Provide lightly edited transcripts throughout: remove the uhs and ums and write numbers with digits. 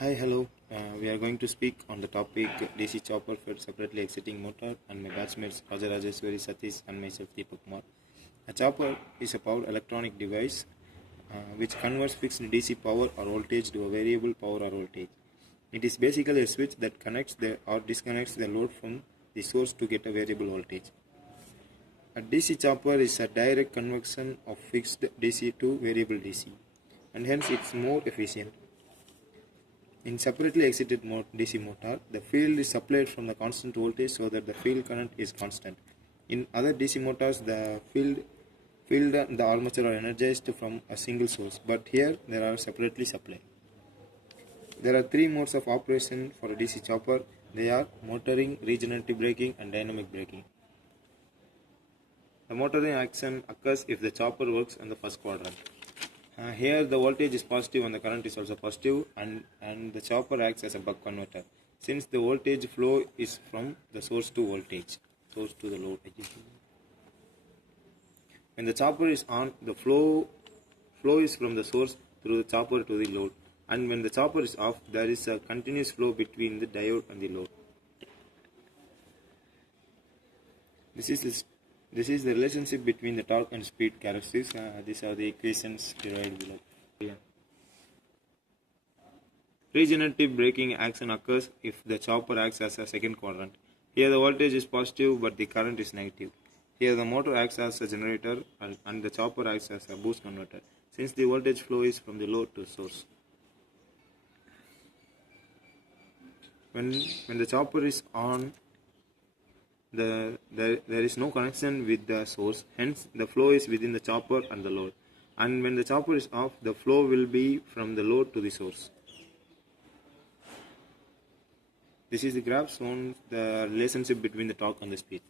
Hi, hello. We are going to speak on the topic DC chopper for separately exciting motor, and my batchmates Rajeswari, Sathish and myself deepakkumar. A chopper is a power electronic device which converts fixed DC power or voltage to a variable power or voltage. It is basically a switch that connects or disconnects the load from the source to get a variable voltage. A DC chopper is a direct conversion of fixed DC to variable DC, and hence it's more efficient. In separately excited DC motor, the field is supplied from the constant voltage so that the field current is constant. In other DC motors, the field and the armature are energized from a single source, but here they are separately supplied. There are three modes of operation for a DC chopper. They are motoring, regenerative braking, and dynamic braking. The motoring action occurs if the chopper works in the first quadrant. Here the voltage is positive and the current is also positive, and the chopper acts as a buck converter, since the voltage flow is from the source to the load. When the chopper is on, the flow is from the source through the chopper to the load, and when the chopper is off, there is a continuous flow between the diode and the load. This is the relationship between the torque and speed characteristics. These are the equations derived below. Yeah. Regenerative braking action occurs if the chopper acts as a second quadrant. Here the voltage is positive but the current is negative. Here the motor acts as a generator and the chopper acts as a boost converter, since the voltage flow is from the load to source. When the chopper is on, there is no connection with the source, hence the flow is within the chopper and the load, and when the chopper is off, the flow will be from the load to the source. This is the graph showing the relationship between the torque and the speed.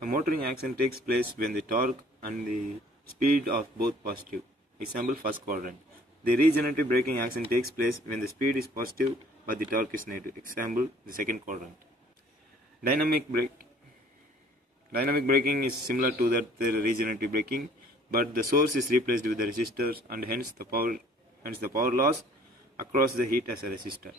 The motoring action takes place when the torque and the speed are both positive. Example, first quadrant. The regenerative braking action takes place when the speed is positive but the torque is negative. Example, the second quadrant. Dynamic braking is similar to the regenerative braking, but the source is replaced with the resistors, and hence the power loss across the heat as a resistor.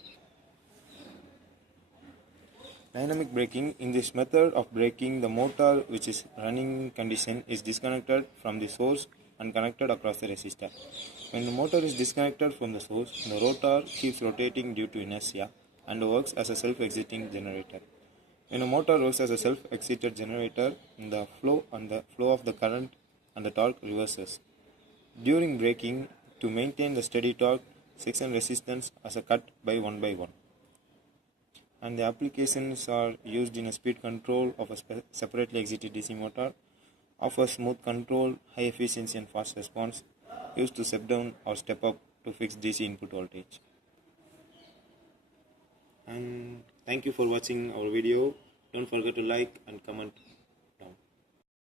Dynamic braking: in this method of braking, the motor, which is running condition, is disconnected from the source and connected across the resistor. When the motor is disconnected from the source, the rotor keeps rotating due to inertia and works as a self-exciting generator. When a motor works as a self-excited generator, the flow of the current and the torque reverses. During braking, to maintain the steady torque, section resistance is cut by 1 by 1. And the applications are used in a speed control of a separately excited DC motor, offers smooth control, high efficiency and fast response, used to step down or step up to fix DC input voltage. And thank you for watching our video. Don't forget to like and comment.